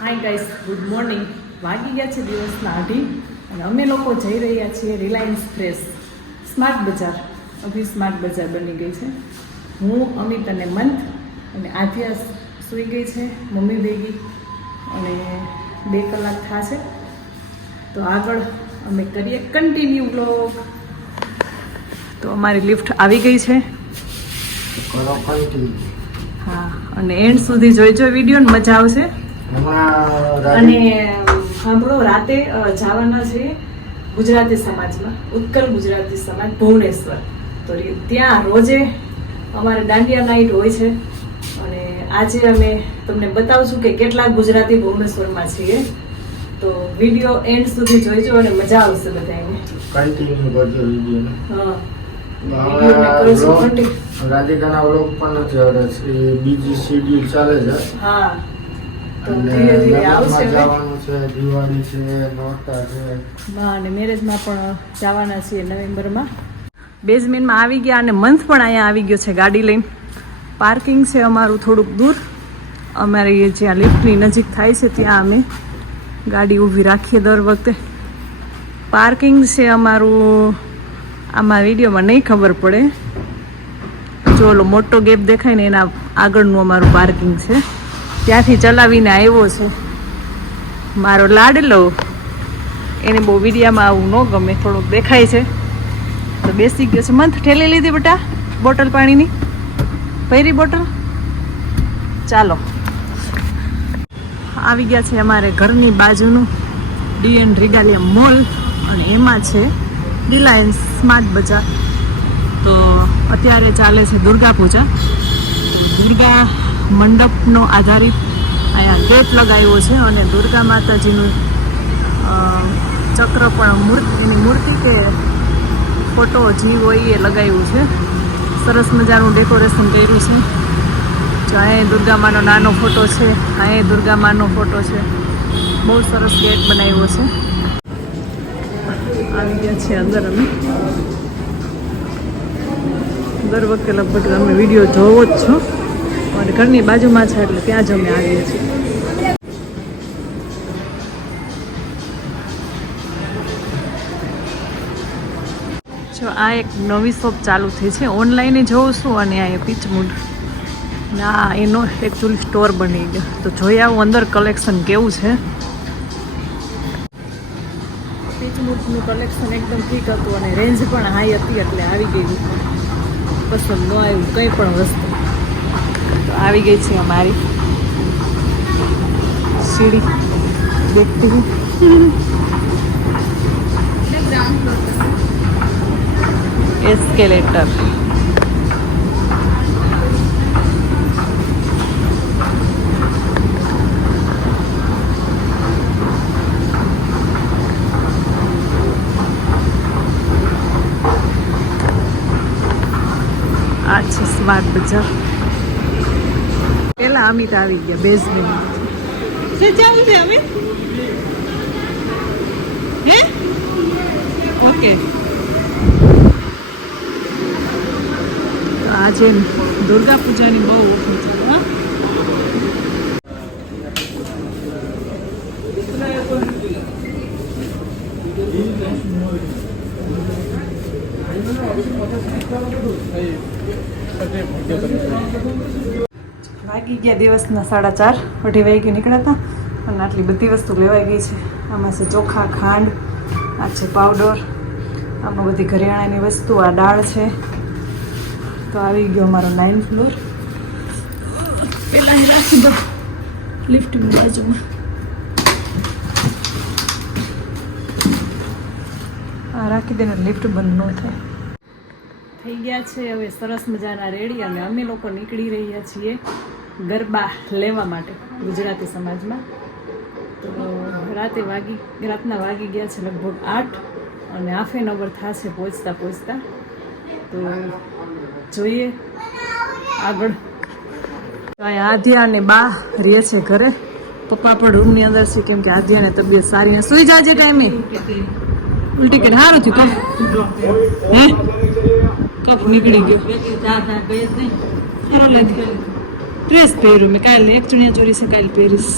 Hi guys, good morning. વાગી ગયા છે દિવસના 8:30 અને અમે લોકો જઈ રહ્યા છીએ રિલાયન્સ ફ્રેશ સ્માર્ટ બજાર. અભી સ્માર્ટ બજાર બની ગઈ છે. હું, અમિત અને મંથ અને આધ્યા સૂઈ ગઈ છે, મમ્મી ભેગી, અને 2 કલાક થશે. તો આગળ અમે કરીએ કન્ટિન્યુ વ્લોગ. તો અમારી લિફ્ટ આવી ગઈ છે. હા, અને એન્ડ સુધી જોઈજો વિડીયો ને મજા આવશે. અને સાંભળો, રાતે જવાના છે ગુજરાતી સમાજમાં, ઉત્કલ ગુજરાતી સમાજ ભુવનેશ્વર. તો ત્યાં રોજે અમારે દાંડિયા નાઇટ હોય છે અને આજે અમે તમને બતાવશું કે કેટલા ગુજરાતી ભુવનેશ્વરમાં છીએ. તો વિડીયો એન્ડ સુધી જોઈજો અને મજા આવશે બધાને. કન્ટિન્યુ કરજો વિડીયો. હા, રાધિકાના વ્લોગ પણ નથી આવડે, બીજી શેડ્યુલ ચાલે છે. હા, તો ધીરે ધીરે આવશે. જવાનું છે, દિવાળી છે, નોરતા છે, અને મેરેજમાં પણ જવાના છીએ નવેમ્બરમાં. બેઝમેન્ટમાં આવી ગયા અને મંથ પણ અહીંયા આવી ગયો છે ગાડી લઈને. પાર્કિંગ છે અમારું થોડુંક દૂર. અમારી જ્યાં લિફ્ટની નજીક થાય છે ત્યાં અમે ગાડી ઊભી રાખીએ દર વખતે. પાર્કિંગ છે અમારું, આમાં વિડીયોમાં નહીં ખબર પડે. જો ઓલો મોટો ગેપ દેખાય ને એના આગળનું અમારું પાર્કિંગ છે. ત્યાંથી ચલાવીને આવ્યો છે મારો લાડલો. એને બહુ વિડીયામાં આવું ન ગમે, થોડુંક દેખાય છે તો બેસી ગયો છે. મંથ ઠેલી લીધી બેટા બોટલ પાણીની, ભરી બોટલ. ચાલો, આવી ગયા છે અમારે ઘરની બાજુનું ડીએન રિગાલિયા મોલ અને એમાં છે રિલાયન્સ સ્માર્ટ બજાર. તો અત્યારે ચાલે છે દુર્ગા પૂજા. દુર્ગા મંડપનો આધારિત અહીંયા ગેટ લગાવ્યો છે અને દુર્ગા માતાજીનું ચક્ર પણ એની મૂર્તિ કે ફોટો જીવ હોય એ લગાવ્યું છે. સરસ મજાનું ડેકોરેશન કર્યું છે. જો અહીંયા દુર્ગામાનો નાનો ફોટો છે, અહીંયા દુર્ગામાનો ફોટો છે. બહુ સરસ ગેટ બનાવ્યો છે. આવી ગયા છે અંદર અમે. દર વખતે લગભગ અમે વિડીયો જોવો જ છો અને ઘરની બાજુમાં છે એટલે ત્યાં જ અમે આવીએ છીએ. જો આ એક નવી શોપ ચાલુ થઈ છે, ઓનલાઈન જોઉં છું અને આ પીચમૂડ ના એનો એકચ્યુઅલી સ્ટોર બની ગયો. તો જોઈ આવું અંદર કલેક્શન કેવું છે. પીચમૂડનું કલેક્શન એકદમ ઠીક હતું અને રેન્જ પણ હાઈ હતી એટલે આવી ગઈ. પસંદ ન આવ્યું કંઈ પણ વસ્તુ. તો આવી ગઈ છે અમારી સીડી દેખતી. એસ્કેલેટર. આ છે સ્માર્ટ બજાર. પેલા અમિત આવી ગયા બેઝમેન્ટ. શું ચાલુ છે અમિત? હે ઓકે. આજે દુર્ગા પૂજાની બહુ ઓફર છે. વાગી ગયા દિવસના 4:30, 2:30 વાગે નીકળ્યા હતા અને આટલી બધી વસ્તુ લેવાઈ ગઈ છે. આમાં છે ચોખા, ખાંડ, આ છે પાવડર, આમાં બધી ઘરિયાણાની વસ્તુ, આ દાળ છે. તો આવી ગયો અમારો 9th ફ્લોર. પેલા અહીં રાખી દો લિફ્ટની બાજુમાં. આ રાખી દે ને લિફ્ટ બંધ ન થાય. થઈ ગયા છે હવે સરસ મજાના રેડી અને અમે લોકો નીકળી રહ્યા છીએ ગરબા લેવા માટે ગુજરાતી સમાજમાં. તો રાતના વાગી ગયા છે લગભગ 8 અને હાફ એન અવર થશે પહોંચતા. તો જોઈએ આગળ. અહીંયા આધ્યા અને બા રહે છે ઘરે. પપ્પા પણ રૂમની અંદર છે કેમ કે આધ્યાને તબિયત સારી ને સુઈ જાય છે ટાઈમે. ઉલટી કરી સારું થયું. હે કફ નીકળી ગયો. ડ્રેસ પહેર્યું મેં કાલે, એક ચણિયા ચોરી છે કાલે પહેરીશ.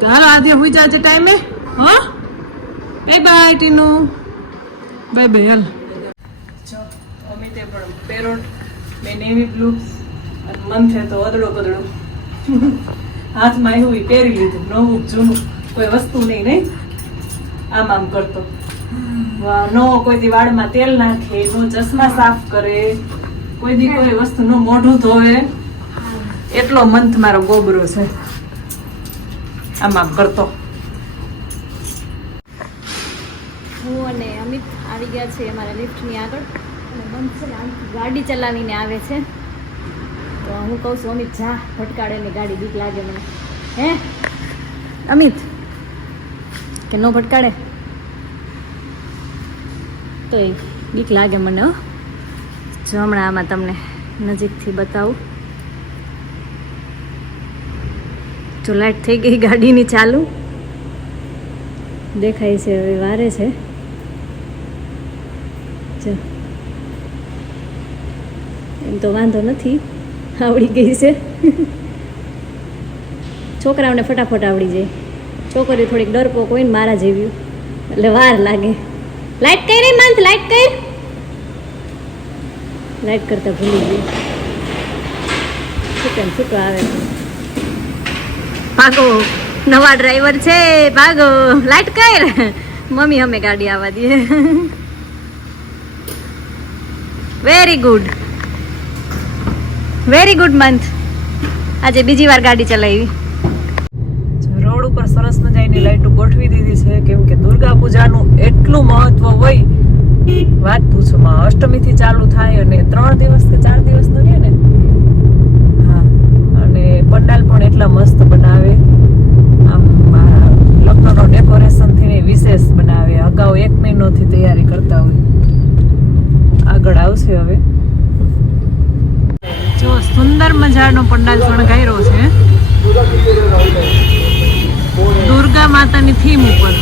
તો હાલો આજે હુઈ જાજે ટાઈમે. હા bye bye Tinu, bye bye. હાલ જો અમિતે પણ પેરોટ, મેં નેવી બ્લુ અને મંથે તો અદડો કદડો હાથમાં એવું પહેરી લીધું, નવું જૂનું કોઈ વસ્તુ નહીં આમ આમ કરતો. નો કોઈ દી વાળમાં તેલ નાખે, નો ચશ્મા સાફ કરે, કોઈ દી કોઈ વસ્તુ નો મોઢું ધોવે, એટલો મંથ મારો ગોબરો છે. આમ આમ કરતો. હું અને અમિત આવી ગયા છે અમારા લિફ્ટની આગળ અને બંધ છે ને આમથી ગાડી ચલાવીને આવે છે. તો હું કહું છું અમિત જા ભટકાડે ને ગાડી, બીક લાગે મને. હે અમિત કે નો ભટકાડે? તો એ બીક લાગે મને. હો જો હમણાં આમાં તમને નજીકથી બતાવું. જો લાઈટ થઈ ગઈ ગાડીની ચાલુ, દેખાય છે હવે વારે છે. જો એમ તો વાંધો નથી, આવડી ગઈ છે. છોકરાઓને ફટાફટ આવડી જાય, છોકરીઓ થોડીક ડરપોક હોય ને મારા જેવી, એટલે વાર લાગે. લાઈટ કઈ રહી મંથ, લાઈટ કઈ, લાઈટ કરતા ભૂલી ગઈ. છૂટો આવે. ભાગો, નવા ડ્રાઈવર છે, ભાગો, લાઈટ કર. મમ્મી અમે ગાડી આવવા દઈએ. Very good, very good month. આજે બીજી વાર ગાડી ચલાવી. રોડ ઉપર સરસ મજાની લાઈટો ગોઠવી દીધી છે, કેમ કે દુર્ગા પૂજાનું એટલું મહત્વ હોય વાત પૂછો માં. અષ્ટમીથી ચાલુ થાય અને 3 દિવસ કે 4 દિવસ નો રહે ને. હા, અને પંડાલ પણ એટલા મસ્ત બનાવે. આમ લગ્નનો ડેકોરેશન થી વિશેષ બનાવે. અગાઉ 1 મહિનોથી તૈયારી કરતા હોય. આગળ આવશે હવે. જો સુંદર મજાનો પંડાલ શણગાર્યો છે દુર્ગા માતાની થીમ ઉપર.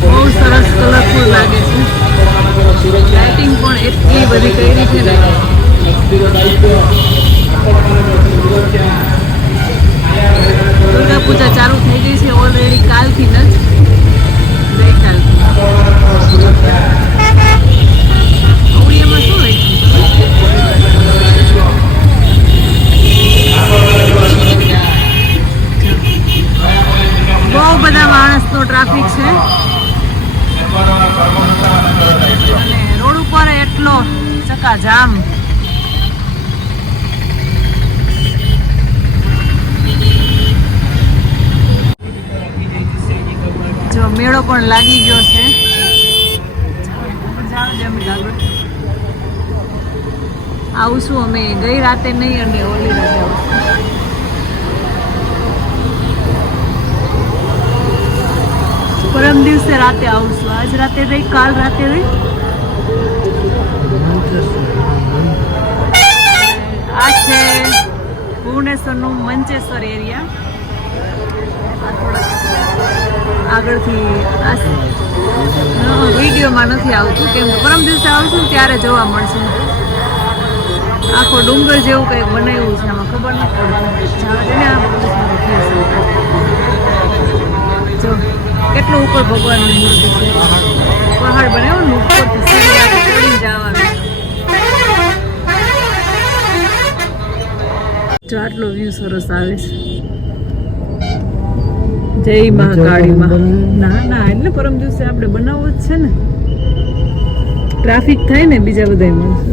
બહુ સરસ કલરફુલ લાગે છે. લાઇટિંગ પણ એટલી બધી કરી છે ને. દુર્ગા પૂજા ચાલુ થઈ ગઈ છે ઓલરેડી, કાલથી જ, ગઈકાલથી. અવળિયામાં શું હોય? બહુ બધા માણસનો ટ્રાફિક છે અને રોડ ઉપર એટલો ચકાજામ. જો મેળો પણ લાગી ગયો છે. આવશું અમે ગઈ રાતે નહીં અને ઓલી રાતે આવશું. પરમ દિવસે રાતે આવશું. આજ રાતે રહી, કાલ રાતે રહી. આ છે ભુવનેશ્વરનું મંચેશ્વર એરિયા. આ થોડાક આગળથી વિડીયોમાં નથી આવતું, કેમ કે પરમ દિવસે આવશું ત્યારે જોવા મળશે. આખો ડુંગર જેવું કંઈક બનાવ્યું છે, આમાં ખબર નથી પડતી. જો કેટલું ઉપર ભગવાનની મૂર્તિ છે. પહાડ બનાવ્યો ને ઉપરથી સીડી ચડીને જવાનું. જો આટલો વ્યૂ સરસ આવે છે. જય મહાકાળીમાં. ના ના, એટલે પરમ દિવસે આપણે બનાવવું જ છે ને. ટ્રાફિક થાય ને બીજા બધા માણસો.